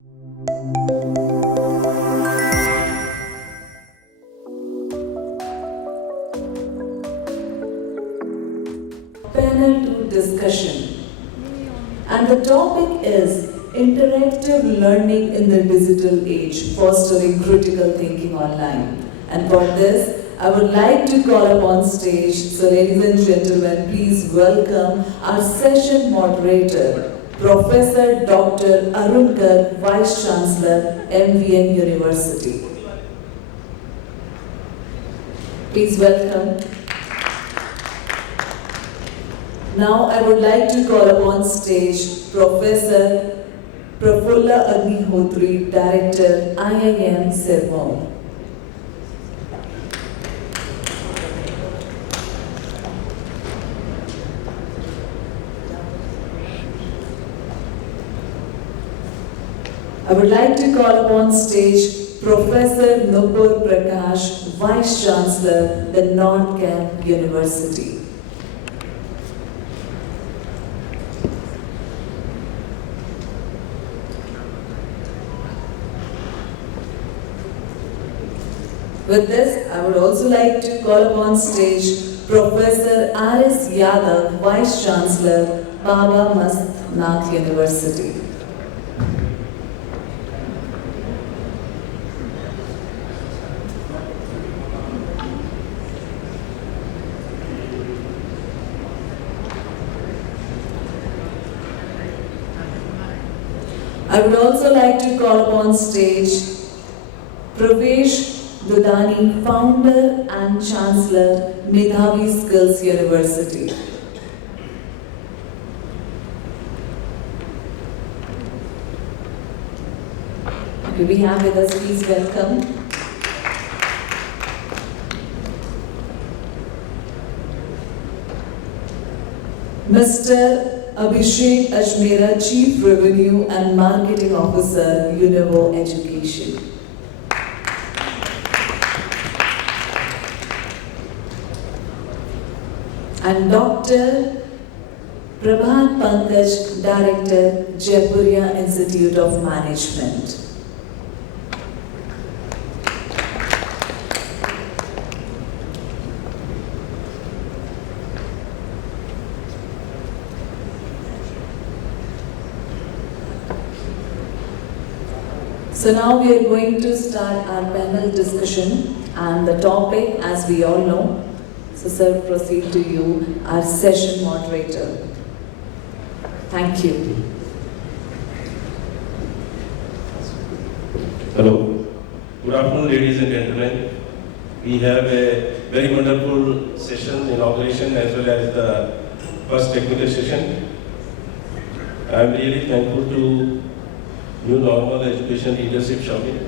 Panel 2 discussion, and the topic is interactive learning in the digital age, fostering critical thinking online. And for this, I would like to call upon stage, so ladies and gentlemen, please welcome our session moderator, Professor Dr. Arun Garg, Vice Chancellor, MVN University. Please welcome. Now I would like to call upon stage Professor Prafulla Agnihotri, Director, IIM Sirmaur. I would like to call upon stage Professor Nupur Prakash, Vice Chancellor, the ArdorComm University. With this, I would also like to call upon stage Professor R.S. Yadav, Vice Chancellor, Mastnath University. I would also like to call upon stage Pravesh, Dudani, Founder and Chancellor, Medhavi Skills University. Okay, we have with us, please welcome Mr. Abhishek Ajmera, Chief Revenue and Marketing Officer, UNIVO Education. And Dr. Prabhat Pankaj, Director, Jaipuria Institute of Management. So now we are going to start our panel discussion, and the topic, as we all know, so sir, proceed to you, our session moderator. Thank you. Hello. Good afternoon, ladies and gentlemen. We have a very wonderful session, inauguration, as well as the first technical session. I am really thankful to New Normal Education Leadership Summit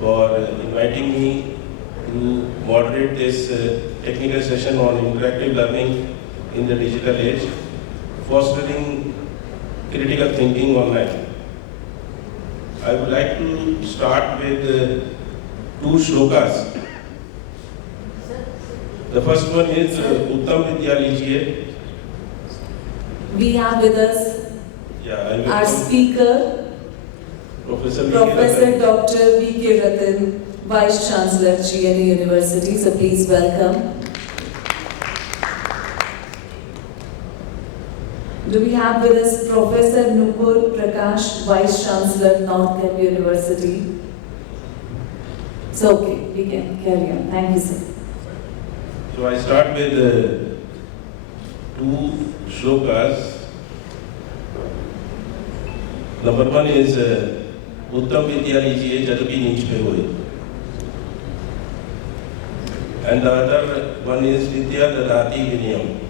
for inviting me to moderate this technical session on interactive learning in the digital age, fostering critical thinking online. I would like to start with two shlokas. The first one is Uttam Vidya Lijiye. We have with us our speaker, Professor Dr. V.K. Rattan, Vice Chancellor, GNA University. So please welcome. Do we have with us Professor Nupur Prakash, Vice Chancellor, ArdorComm University? So okay, we can carry on. Thank you, sir. So I start with two shlokas. Number one is Uttam Vidya Lijiye Jadapi Neech Pe Hoye. And the other one is Vidya Dadati Vinayam.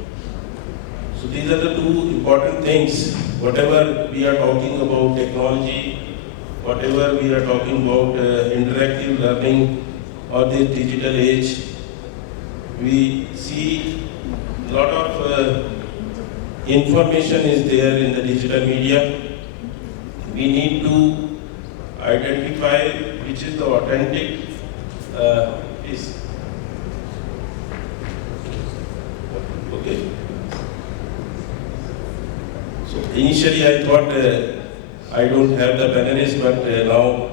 So these are the two important things. Whatever we are talking about technology, whatever we are talking about interactive learning or this digital age, we see a lot of information is there in the digital media. We need to identify which is the authentic piece. Okay. So initially I thought I don't have the panelists, but now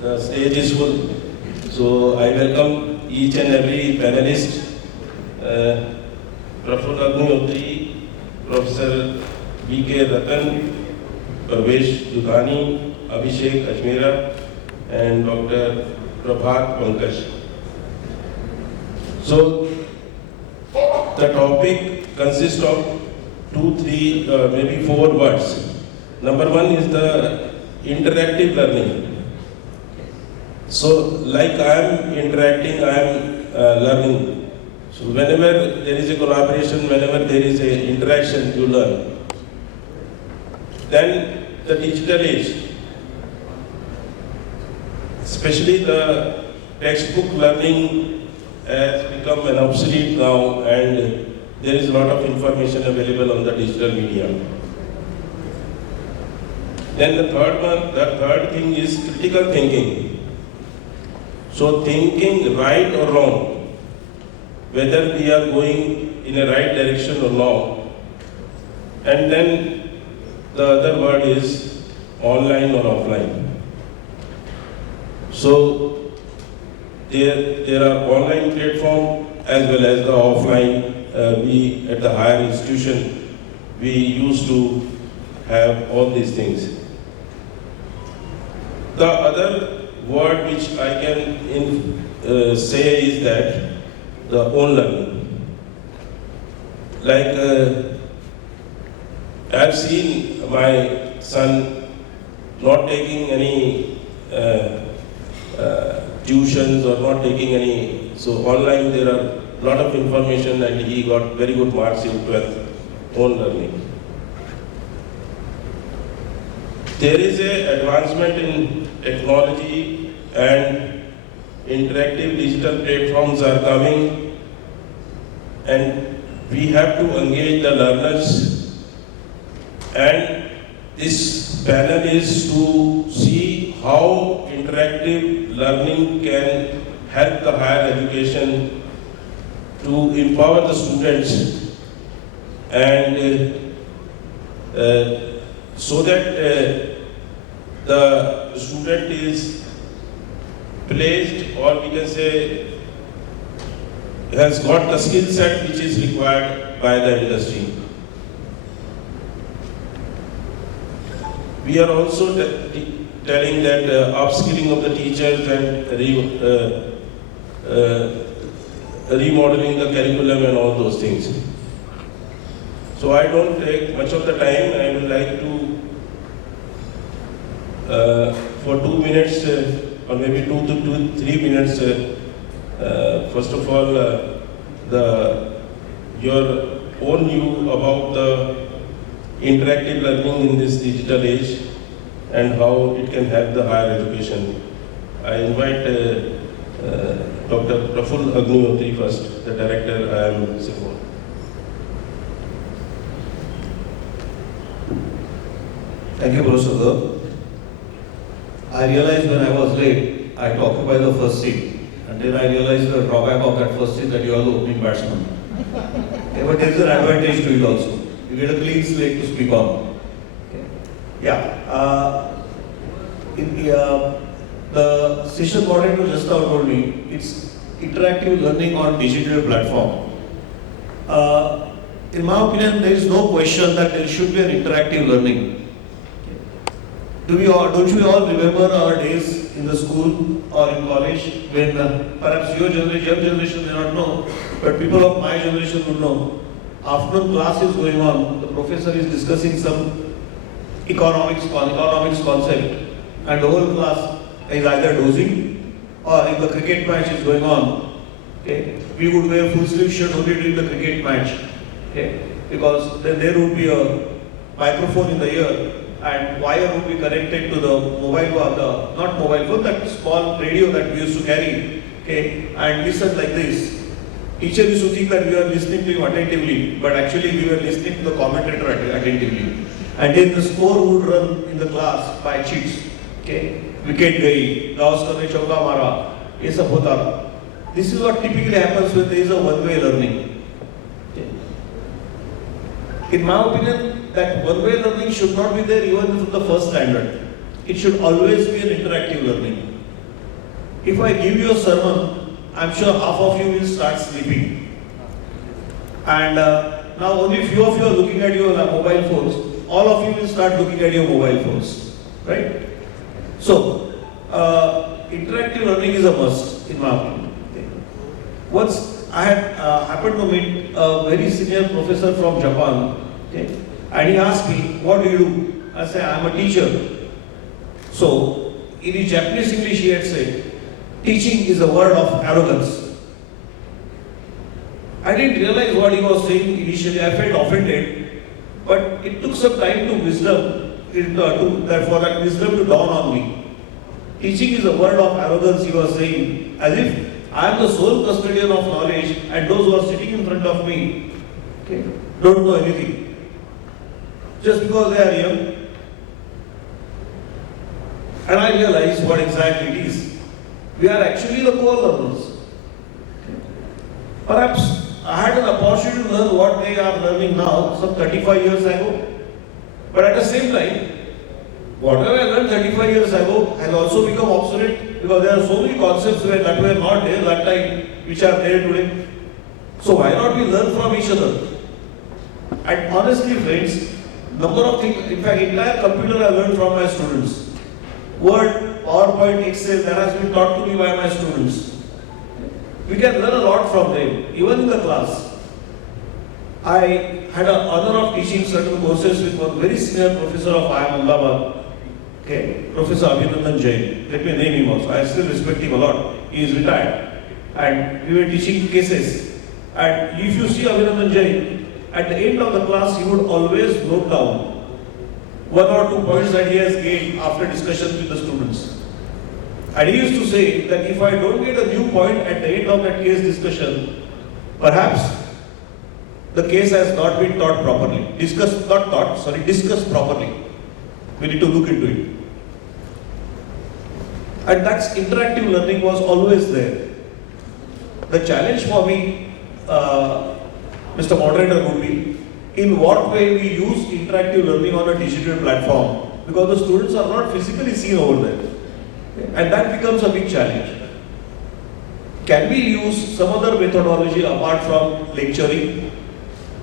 the stage is full. So I welcome each and every panelist. Prafulla Agnihotri, Professor B.K. Rattan, Pravesh, Dudani, Abhishek, Ajmera, and Dr. Prabhat, Pankaj. So the topic consists of 2, 3, maybe 4 words. Number 1 is the interactive learning. So like I am interacting, I am learning. So whenever there is a collaboration, whenever there is a interaction, you learn. Then the digital age, especially the textbook learning has become an obsolete now, and there is a lot of information available on the digital media. Then the third thing is critical thinking. So thinking right or wrong, whether we are going in a right direction or not. And then the other word is online or offline. So there are online platforms as well as the offline. We at the higher institution, we used to have all these things. The other word which I can say is that the own learning. Like I've seen my son not taking any tuitions or not taking any, so online there are a lot of information and he got very good marks in 12th, own learning. There is an advancement in technology and interactive digital platforms are coming, and we have to engage the learners, and this panel is to see how interactive learning can help the higher education to empower the students, and so that the student is placed, or we can say has got the skill set which is required by the industry. We are also telling that upskilling of the teachers and remodeling the curriculum and all those things. So I don't take much of the time. I would like to, for 2 minutes or maybe 2 to 3 minutes, first of all, your own view about the interactive learning in this digital age and how it can help the higher education. I invite Dr. Prafulla Agnihotri first, the director. I am Sirmaur. Thank you, Professor. I realized when I was late, I had to occupy the first seat. And then I realized the drawback of that first seat that you are the opening batsman. Okay, but there is an advantage to it also. You get a clean slate to speak on. Okay. Yeah. The session moderator just now told me it's interactive learning on digital platform. In my opinion, there is no question that there should be an interactive learning. Don't we all remember our days in the school or in college when perhaps your generation may not know, but people of my generation would know. Afternoon class is going on, the professor is discussing some economics concept, and the whole class is either dozing or if the cricket match is going on, okay, we would wear full sleeve shirt only during the cricket match, okay, because then there would be a microphone in the ear and wire would be connected to the mobile phone, not mobile phone, that small radio that we used to carry, okay, and listen like this. Teacher used to think that we are listening to him attentively, but actually we were listening to the commentator attentively. And then the score would run in the class by cheats. Okay, wicket gayi, Gavaskar ne chauka mara, ye sab hota tha. This is what typically happens when there is a one-way learning. Okay. In my opinion, that one-way learning should not be there even from the first standard. It should always be an interactive learning. If I give you a sermon, I'm sure half of you will start sleeping. And now only few of you are looking at your mobile phones. All of you will start looking at your mobile phones, right? So, interactive learning is a must in my opinion. Once I had happened to meet a very senior professor from Japan, and he asked me, "What do you do?" I said, "I'm a teacher." So, in his Japanese English, he had said, "Teaching is a word of arrogance." I didn't realize what he was saying initially. I felt offended, but it took some time for that wisdom to dawn on me. Teaching is a word of arrogance, he was saying, as if I am the sole custodian of knowledge and those who are sitting in front of me don't know anything. Just because they are young. And I realized what exactly it is. We are actually the poor learners. Perhaps I had an opportunity to learn what they are learning now, some 35 years ago. But at the same time, whatever I learned 35 years ago has also become obsolete because there are so many concepts that were not there that time which are there today. So why not we learn from each other? And honestly friends, number of things, in fact entire computer I learned from my students. Word, PowerPoint, Excel, that has been taught to me by my students. We can learn a lot from them, even in the class. I had an honor of teaching certain courses with one very senior professor of IIM Ahmedabad, Professor Abhinandan Jain. Let me name him also. I still respect him a lot. He is retired. And we were teaching cases. And if you see Abhinandan Jain, at the end of the class, he would always note down one or two points that he has gained after discussion with the students. And he used to say that if I don't get a new point at the end of that case discussion, perhaps the case has not been taught properly. Discussed properly. We need to look into it. And that's interactive learning was always there. The challenge for me, Mr. Moderator, would be in what way we use interactive learning on a digital platform, because the students are not physically seen over there. And that becomes a big challenge. Can we use some other methodology apart from lecturing?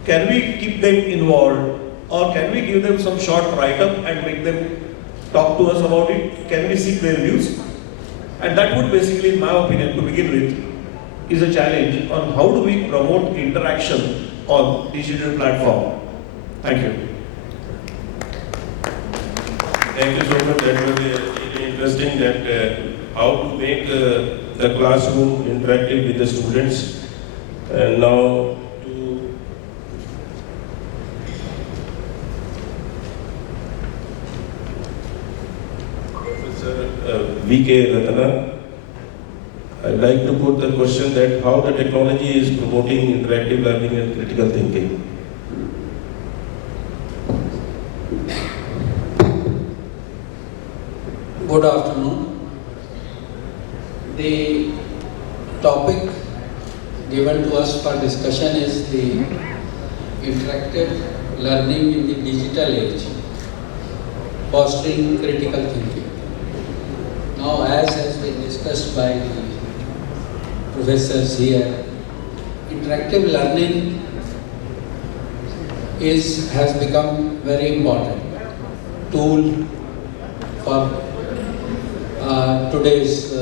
Can we keep them involved? Or can we give them some short write-up and make them talk to us about it? Can we seek their views? And that would basically, in my opinion, to begin with, is a challenge on how do we promote interaction on digital platform. Thank you. Thank you so much. That was really interesting that how to make the classroom interactive with the students. And now to Professor V.K. Rattan. I'd like to put the question that how the technology is promoting interactive learning and critical thinking. Good afternoon. The topic given to us for discussion is the interactive learning in the digital age, fostering critical thinking. Now, as has been discussed by the professors here, interactive learning has become very important tool for today's,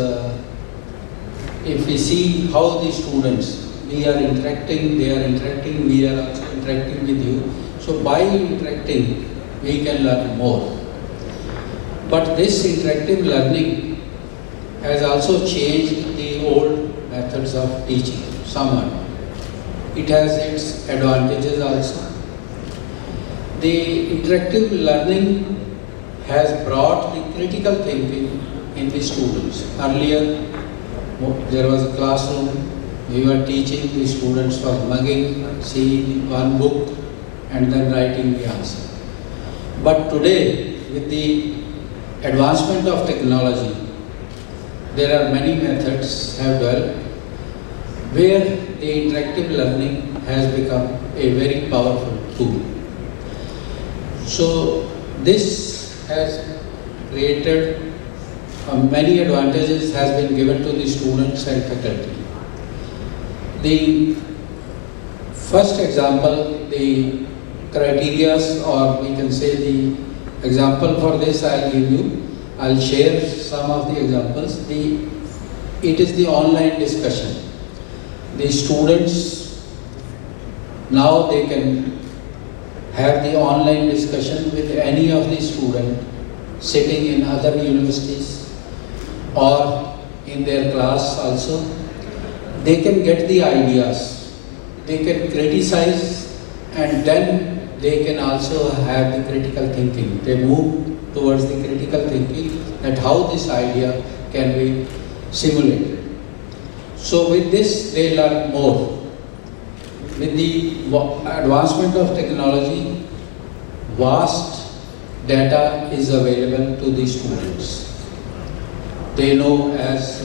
if we see how the students, we are interacting, they are interacting, we are also interacting with you. So by interacting, we can learn more. But this interactive learning has also changed the old methods of teaching somewhat. It has its advantages also. The interactive learning has brought the critical thinking in the students. Earlier, there was a classroom, we were teaching, the students were mugging, seeing one book and then writing the answer. But today, with the advancement of technology, there are many methods have developed where the interactive learning has become a very powerful tool. So this has created many advantages has been given to the students and faculty. The first example, the criteria, or we can say the example for this I'll give you. I'll share some of the examples. It is the online discussion. The students now they can have the online discussion with any of the students sitting in other universities or in their class also. They can get the ideas, they can criticize, and then they can also have the critical thinking. They move towards the critical thinking that how this idea can be simulated. So with this they learn more. With the advancement of technology, vast data is available to the students. They know, as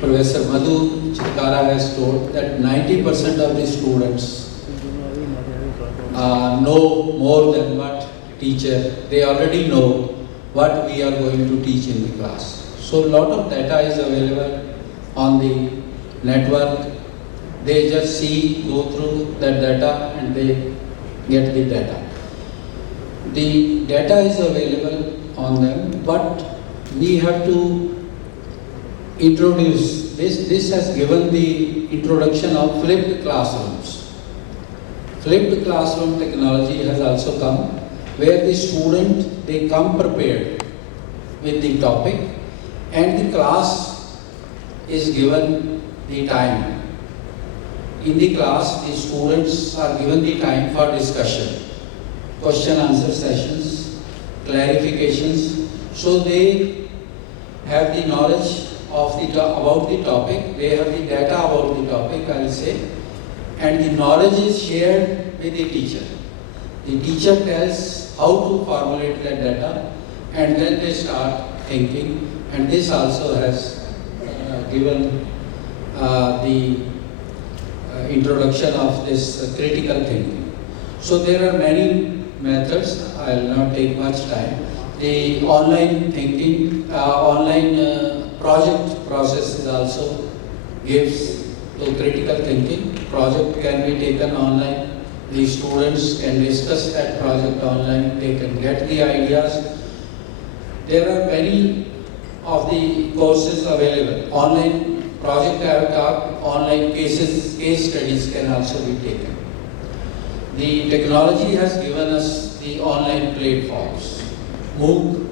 Professor Madhu Chitkara has told, that 90% of the students know more than what teacher, they already know what we are going to teach in the class. So a lot of data is available on the network. They just see, go through that data and they get the data. The data is available on them, but we have to introduce this. This has given the introduction of flipped classrooms. Flipped classroom technology has also come, where the student, they come prepared with the topic and the class is given the time. In the class, the students are given the time for discussion, question answer sessions, clarifications, so they have the knowledge of about the topic, they have the data about the topic, I will say, and the knowledge is shared with the teacher. The teacher tells how to formulate that data, and then they start thinking, and this also has given the introduction of this critical thinking. So there are many methods, I will not take much time. The online thinking, online project process is also gives to critical thinking. Project can be taken online. The students can discuss that project online. They can get the ideas. There are many of the courses available. Online project I have talked, online case studies can also be taken. The technology has given us the online platforms. MOOC,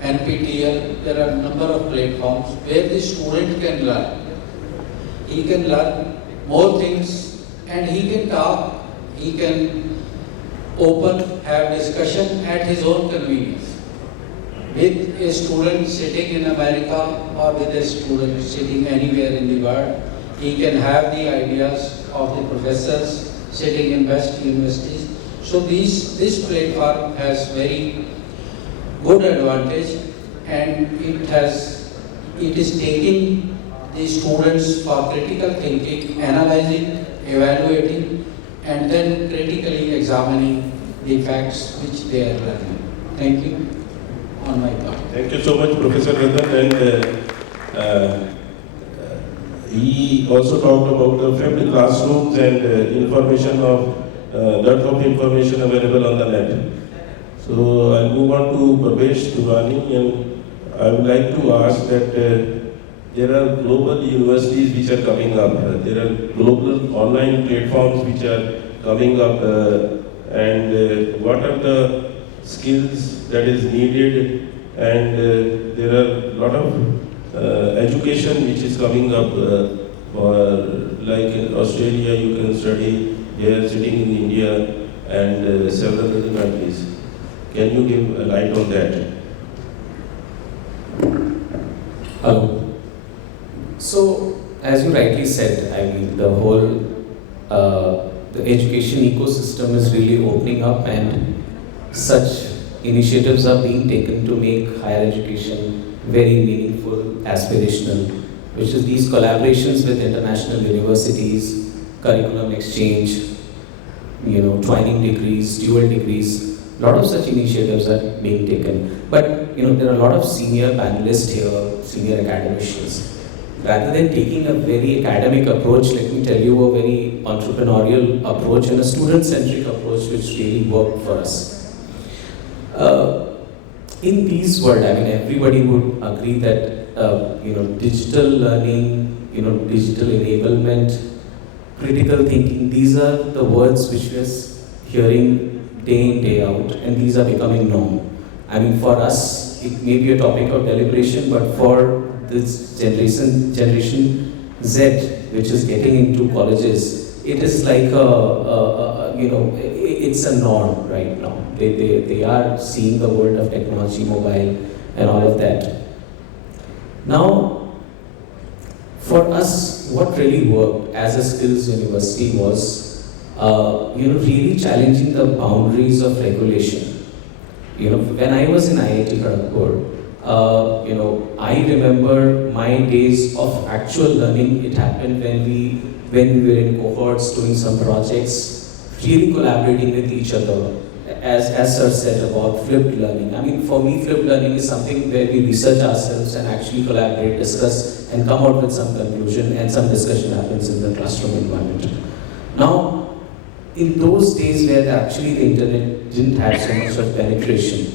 NPTEL, there are a number of platforms where the student can learn. He can learn more things and he can talk, he can open, have discussion at his own convenience. With a student sitting in America or with a student sitting anywhere in the world, he can have the ideas of the professors sitting in best universities. So this platform has very good advantage, and it is taking the students for critical thinking, analyzing, evaluating, and then critically examining the facts which they are learning. Thank you. On my part. Thank you so much, Professor Rattan. And he also talked about the flipped classrooms and information of lot of information available on the net. So I'll move on to Pravesh, Dudani, and I would like to ask that there are global universities which are coming up. There are global online platforms which are coming up, and what are the skills that is needed, and there are a lot of education which is coming up, like in Australia you can study, here sitting in India, and several other countries. Can you give a light on that? Hello. So, as you rightly said, I mean, the whole the education ecosystem is really opening up, and such initiatives are being taken to make higher education very meaningful, aspirational, which is these collaborations with international universities, curriculum exchange, twining degrees, dual degrees. A lot of such initiatives are being taken. But there are a lot of senior panelists here, senior academicians. Rather than taking a very academic approach, let me tell you a very entrepreneurial approach and a student-centric approach which really worked for us. In this world, everybody would agree that digital learning, digital enablement, critical thinking, these are the words which we are hearing day in, day out, and these are becoming norm. For us, it may be a topic of deliberation, but for this generation Z, which is getting into colleges, it is like it's a norm right now. They are seeing the world of technology, mobile, and all of that. Now, for us, what really worked as a skills university was, really challenging the boundaries of regulation. When I was in IIT Kharagpur, I remember my days of actual learning. It happened when we were in cohorts doing some projects, really collaborating with each other. As Sir said about flipped learning. For me, flipped learning is something where we research ourselves and actually collaborate, discuss, and come out with some conclusion, and some discussion happens in the classroom environment. Now, in those days where actually the internet didn't have so much of penetration,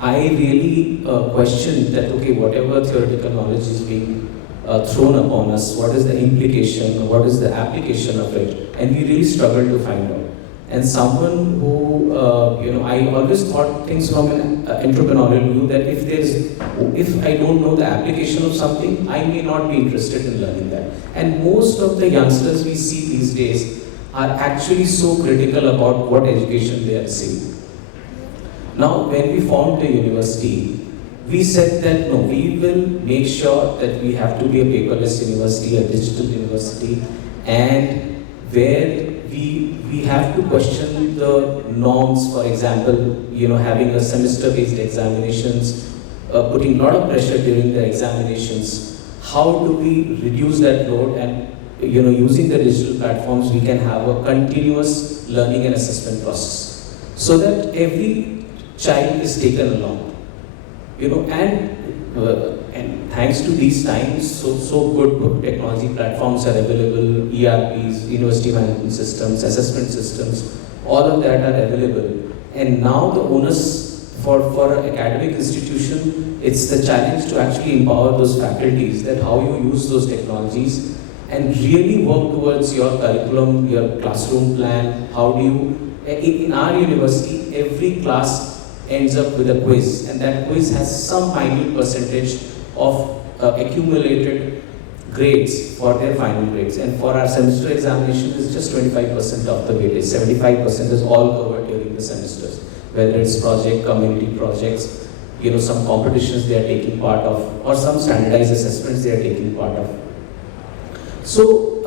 I really questioned that, okay, whatever theoretical knowledge is being thrown upon us, what is the implication, what is the application of it, and we really struggled to find out. And someone who, I always thought things from an entrepreneurial view, that if I don't know the application of something, I may not be interested in learning that. And most of the youngsters we see these days are actually so critical about what education they are receiving. Now, when we formed the university, we said that no, we will make sure that we have to be a paperless university, a digital university, and where we have to question the norms. For example, having a semester-based examinations, putting a lot of pressure during the examinations. How do we reduce that load? And using the digital platforms, we can have a continuous learning and assessment process, so that every child is taken along. And thanks to these times, so good technology platforms are available, ERPs, university management systems, assessment systems, all of that are available. And now the onus for an academic institution, it's the challenge to actually empower those faculties, that how you use those technologies and really work towards your curriculum, your classroom plan. How do you, in our university, every class ends up with a quiz, and that quiz has some minute percentage of accumulated grades for their final grades. And for our semester examination, it's just 25% of the weightage. 75% is all covered during the semesters, whether it's project, community projects, some competitions they are taking part of, or some standardized assessments they are taking part of. So,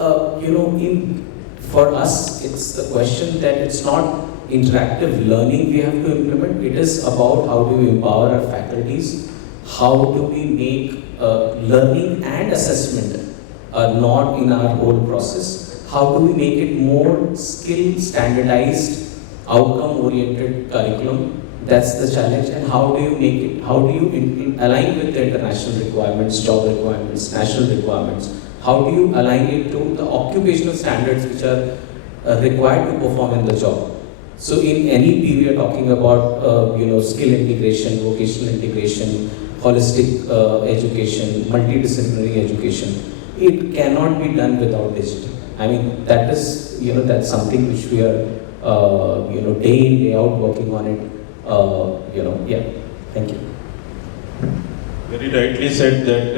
for us, it's the question that it's not interactive learning we have to implement. It is about how do we empower our faculties, how do we make learning and assessment a nod in our whole process, how do we make it more skill standardized, outcome oriented curriculum. That's the challenge. And how do you make it, how do you align with the international requirements, job requirements, national requirements, how do you align it to the occupational standards which are required to perform in the job. So in any we are talking about skill integration, vocational integration, holistic education, multidisciplinary education. It cannot be done without digital. That is that's something which we are day in, day out working on it. Thank you. Very rightly said that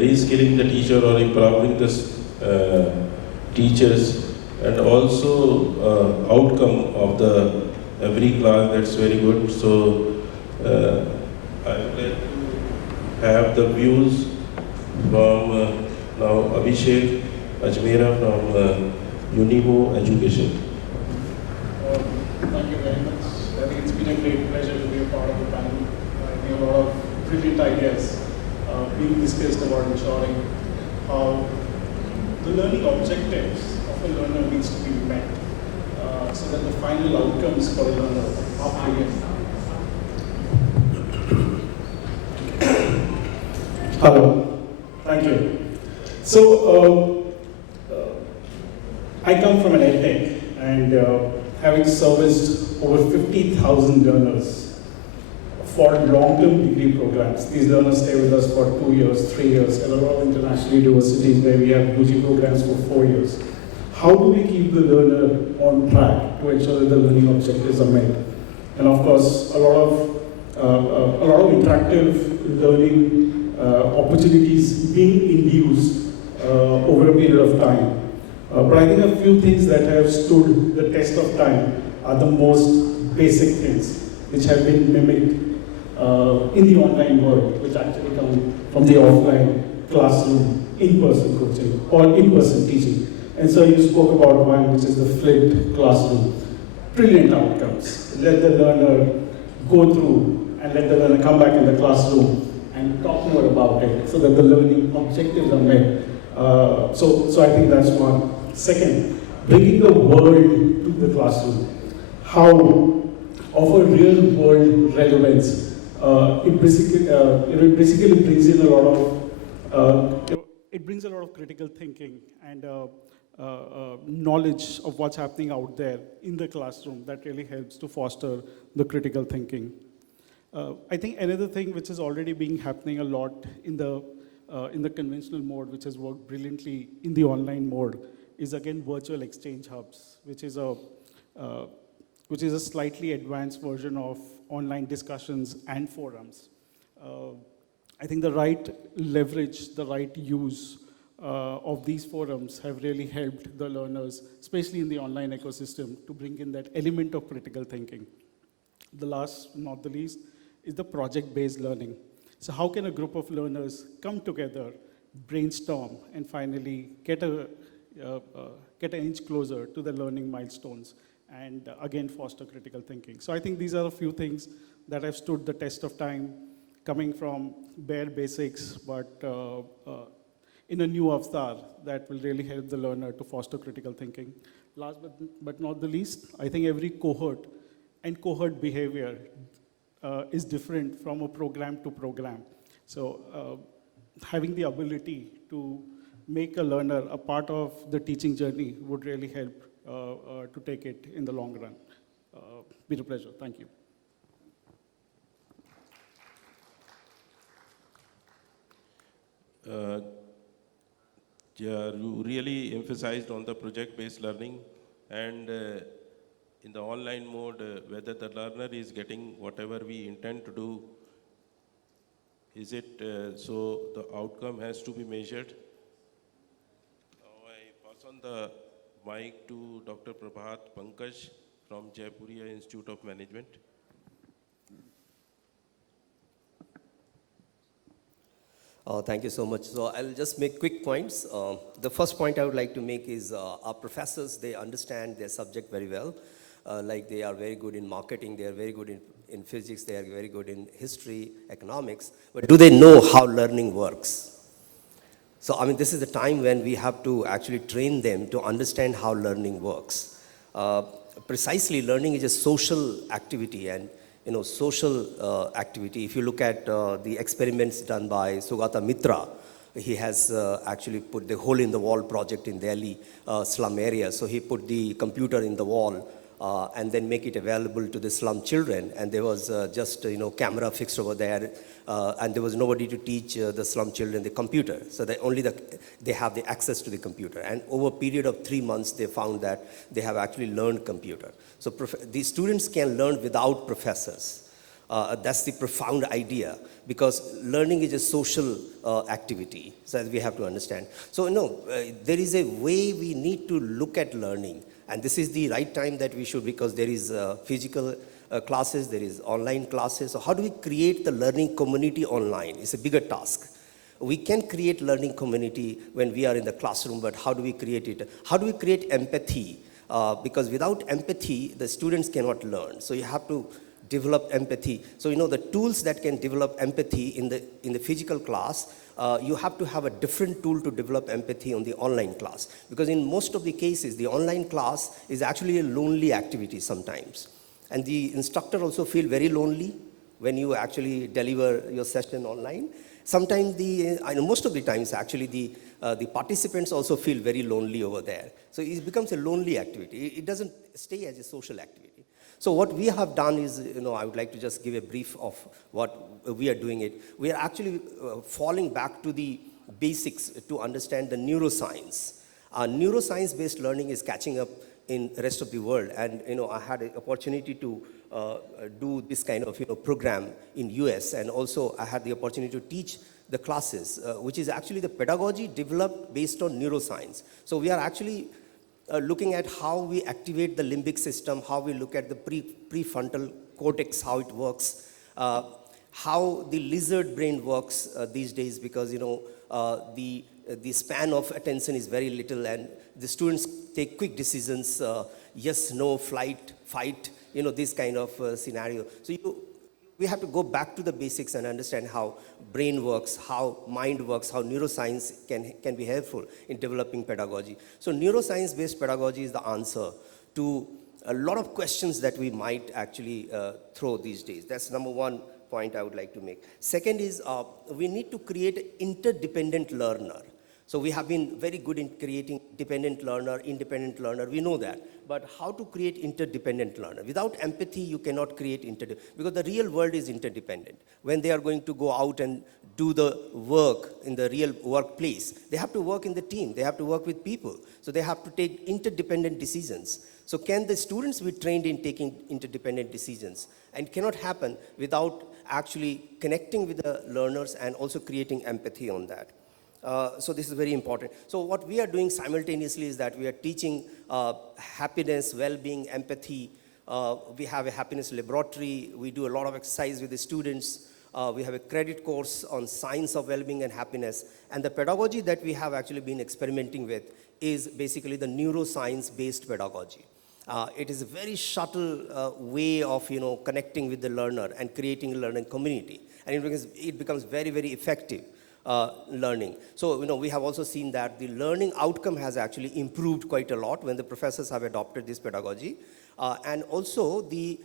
reskilling the teacher or empowering the teachers, and also outcome of the every class, that's very good. So I would like to have the views from now Abhishek, Ajmera from UNIVO Education. Thank you very much. I think it's been a great pleasure to be a part of the panel. I think a lot of brilliant ideas being discussed about ensuring how the learning objectives of a learner needs to be met. so that the final outcomes for a learner are brilliant. Hello, thank you. So, I come from an edtech, and having serviced over 50,000 learners for long-term degree programs. These learners stay with us for 2 years, 3 years, and a lot of international universities where we have UG programs for 4 years. How do we keep the learner on track to ensure that the learning objectives are met? And of course, a lot of interactive learning opportunities being induced over a period of time. But I think a few things that have stood the test of time are the most basic things which have been mimicked in the online world, which actually come from the offline classroom, in-person coaching or in-person teaching. And so you spoke about one, which is the flipped classroom. Brilliant outcomes. Let the learner go through and let the learner come back in the classroom and talk more about it so that the learning objectives are met. So I think that's one. Second, bringing the world to the classroom. How of a real world relevance. It basically brings in a lot of critical thinking and knowledge of what's happening out there in the classroom that really helps to foster the critical thinking. I think another thing which is already being happening a lot in the conventional mode, which has worked brilliantly in the online mode, is again virtual exchange hubs, which is a slightly advanced version of online discussions and forums. I think the right leverage, the right use of these forums have really helped the learners, especially in the online ecosystem, to bring in that element of critical thinking. The last, not the least, is the project-based learning. So how can a group of learners come together, brainstorm, and finally get an inch closer to the learning milestones and again foster critical thinking. So I think these are a few things that have stood the test of time, coming from bare basics, but in a new avatar that will really help the learner to foster critical thinking. Last but not the least, I think every cohort and cohort behavior is different from a program to program. So having the ability to make a learner a part of the teaching journey would really help to take it in the long run. Be a pleasure. Thank you. You really emphasized on the project-based learning, and in the online mode, whether the learner is getting whatever we intend to do, is it so the outcome has to be measured? Now I pass on the mic to Dr. Prabhat Pankaj from Jaipuria Institute of Management. Thank you so much. So I'll just make quick points. The first point I would like to make is our professors, they understand their subject very well. Like they are very good in marketing, they are very good in physics, they are very good in history, economics, but do they know how learning works? So, I mean, this is the time when we have to actually train them to understand how learning works. Precisely, learning is a social activity, and social activity. If you look at the experiments done by Sugata Mitra, he has actually put the hole in the wall project in Delhi slum area. So he put the computer in the wall and then make it available to the slum children. And there was just camera fixed over there, and there was nobody to teach the slum children the computer. So they have the access to the computer. And over a period of 3 months, they found that they have actually learned computer. So the students can learn without professors. That's the profound idea, because learning is a social activity, so that we have to understand. So there is a way we need to look at learning, and this is the right time that we should, because there is physical classes, there is online classes. So how do we create the learning community online? It's a bigger task. We can create learning community when we are in the classroom, but how do we create it? How do we create empathy? Because without empathy, the students cannot learn. So you have to develop empathy. So, the tools that can develop empathy in the physical class, you have to have a different tool to develop empathy on the online class. Because in most of the cases, the online class is actually a lonely activity sometimes. And the instructor also feel very lonely when you actually deliver your session online. Sometimes most of the times actually the participants also feel very lonely over there. So it becomes a lonely activity. It doesn't stay as a social activity. So what we have done is, I would like to just give a brief of what we are doing it. We are actually falling back to the basics to understand the neuroscience. Neuroscience-based learning is catching up in the rest of the world. And, I had an opportunity to do this kind of, program in US. And also I had the opportunity to teach the classes, which is actually the pedagogy developed based on neuroscience. So we are actually looking at how we activate the limbic system, how we look at the prefrontal cortex, how it works, how the lizard brain works these days, because the span of attention is very little, and the students take quick decisions, yes, no, flight, fight, this kind of scenario. So we have to go back to the basics and understand how brain works, how mind works, how neuroscience can be helpful in developing pedagogy. So neuroscience-based pedagogy is the answer to a lot of questions that we might actually throw these days. That's number one point I would like to make. Second is we need to create an interdependent learner. So we have been very good in creating dependent learner, independent learner, we know that. But how to create interdependent learner? Without empathy, you cannot create interdependent, because the real world is interdependent. When they are going to go out and do the work in the real workplace, they have to work in the team, they have to work with people. So they have to take interdependent decisions. So can the students be trained in taking interdependent decisions? And it cannot happen without actually connecting with the learners and also creating empathy on that. So this is very important. So what we are doing simultaneously is that we are teaching happiness, well-being, empathy. We have a happiness laboratory. We do a lot of exercise with the students. We have a credit course on science of well-being and happiness. And the pedagogy that we have actually been experimenting with is basically the neuroscience-based pedagogy. It is a very subtle way of connecting with the learner and creating a learning community. And it becomes very, very effective. Learning. So, we have also seen that the learning outcome has actually improved quite a lot when the professors have adopted this pedagogy. And also the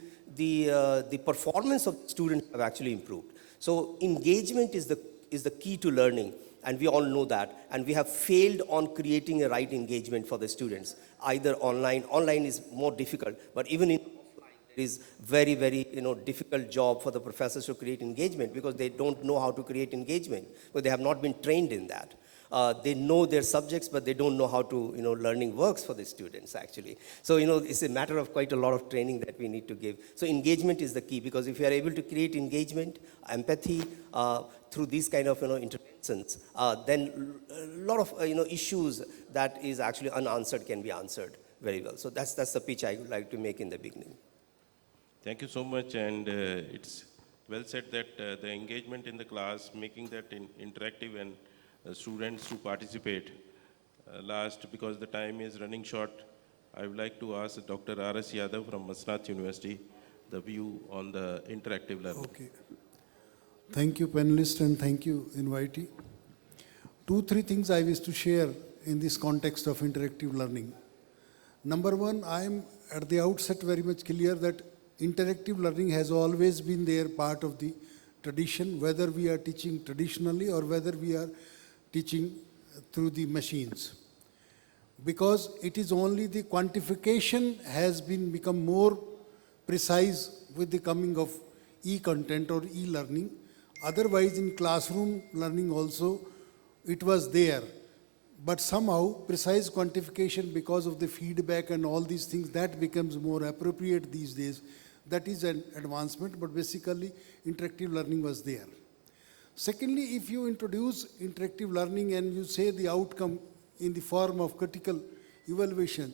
performance of students have actually improved. So engagement is the key to learning, and we all know that. And we have failed on creating a right engagement for the students, either online. Online is more difficult, but even in is very, very difficult job for the professors to create engagement, because they don't know how to create engagement, because they have not been trained in that. They know their subjects, but they don't know how to learning works for the students actually. So it's a matter of quite a lot of training that we need to give. So engagement is the key, because if you are able to create engagement, empathy through these kind of interventions, then a lot of issues that is actually unanswered can be answered very well. So that's the pitch I would like to make in the beginning. Thank you so much, and it's well said that the engagement in the class, making that interactive and students to participate. Last, because the time is running short, I would like to ask Dr. R.S. Yadav from Mastnath University the view on the interactive learning. Okay. Thank you, panelists, and thank you, invitee. 2-3 things I wish to share in this context of interactive learning. Number one, I am at the outset very much clear that interactive learning has always been there, part of the tradition, whether we are teaching traditionally or whether we are teaching through the machines. Because it is only the quantification has become more precise with the coming of e-content or e-learning. Otherwise, in classroom learning also, it was there. But somehow, precise quantification, because of the feedback and all these things, that becomes more appropriate these days. That is an advancement, but basically interactive learning was there. Secondly, if you introduce interactive learning and you say the outcome in the form of critical evaluation,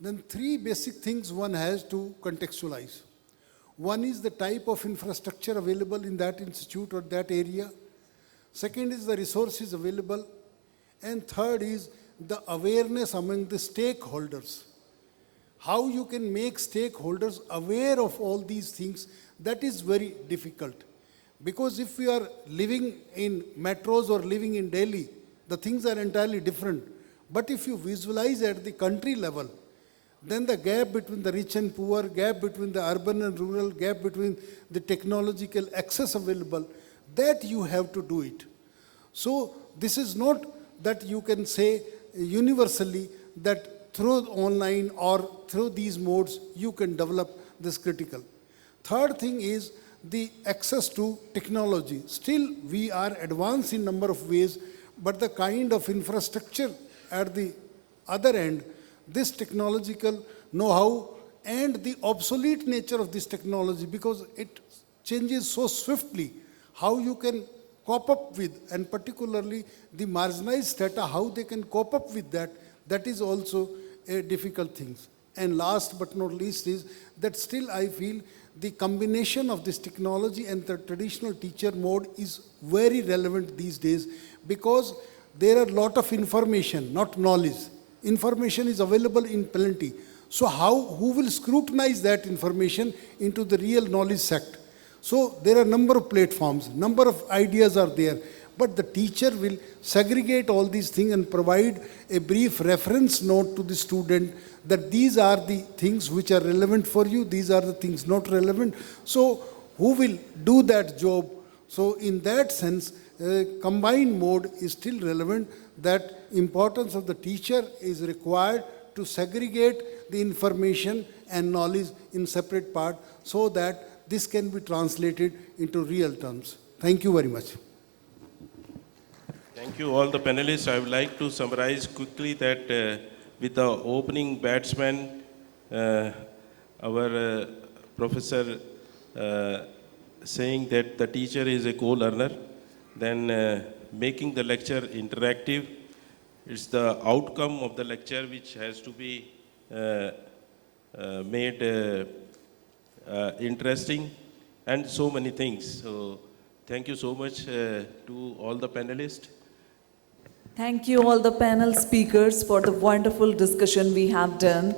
then 3 basic things one has to contextualize. One is the type of infrastructure available in that institute or that area. Second is the resources available. And third is the awareness among the stakeholders. How you can make stakeholders aware of all these things that is very difficult. Because if we are living in metros or living in Delhi, the things are entirely different. But if you visualize at the country level, then the gap between the rich and poor, gap between the urban and rural, gap between the technological access available, that you have to do it. So this is not that you can say universally that through online or through these modes you can develop this critical. Third thing is the access to technology. Still we are advanced in number of ways, but the kind of infrastructure at the other end, this technological know-how and the obsolete nature of this technology, because it changes so swiftly, how you can cope up with, and particularly the marginalized strata, how they can cope up with that, that is also a difficult thing. And last but not least is that still I feel the combination of this technology and the traditional teacher mode is very relevant these days, because there are a lot of information, not knowledge. Information is available in plenty. So who will scrutinize that information into the real knowledge sect? So there are a number of platforms, number of ideas are there, but the teacher will segregate all these things and provide a brief reference note to the student that these are the things which are relevant for you, these are the things not relevant. So who will do that job? So in that sense, combined mode is still relevant, that importance of the teacher is required to segregate the information and knowledge in separate part so that this can be translated into real terms. Thank you very much. Thank you all the panelists. I would like to summarize quickly that with the opening batsman, our professor saying that the teacher is a co-learner, then making the lecture interactive. It's the outcome of the lecture which has to be made interesting, and so many things. So thank you so much to all the panelists. Thank you all the panel speakers for the wonderful discussion we have done,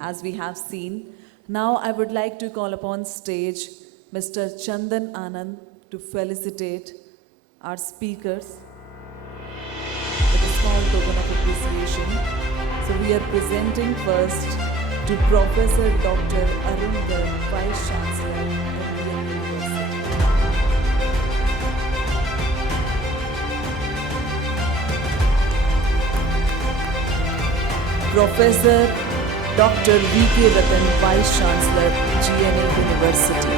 as we have seen. Now I would like to call upon stage Mr. Chandan Anand to felicitate our speakers with a small token of appreciation. So we are presenting first to Professor Dr. Arun, Vice Chancellor of the University. Professor Dr. V.K. Rattan, Vice Chancellor, GNA University.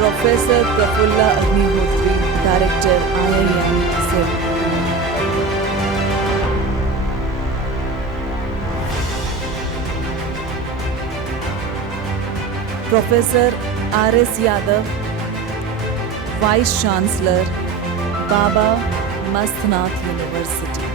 Professor Prafulla Agnihotri, Director, IIM, Sirmaur. Professor R.S. Yadav, Vice Chancellor, Baba Mastnath University.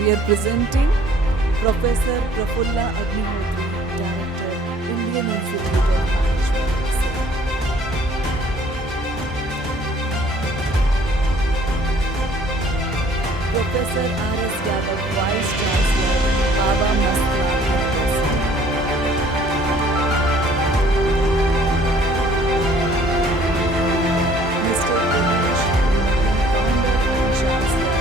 We are presenting Professor Prafulla Agnihotri, Director, Indian Institute of Management. Professor R.S. Yadav, Vice Chancellor, Baba Mastnath University. Mr. Pravesh, Founder and Chancellor,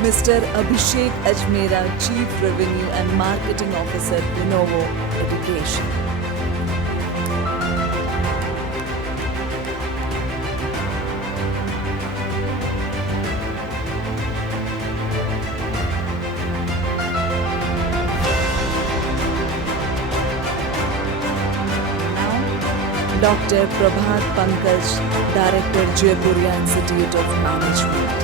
Mr. Abhishek Ajmera, Chief Revenue and Marketing Officer, UNIVO Education. Now, Dr. Prabhat Pankaj, Director, Jaipuria Institute of Management.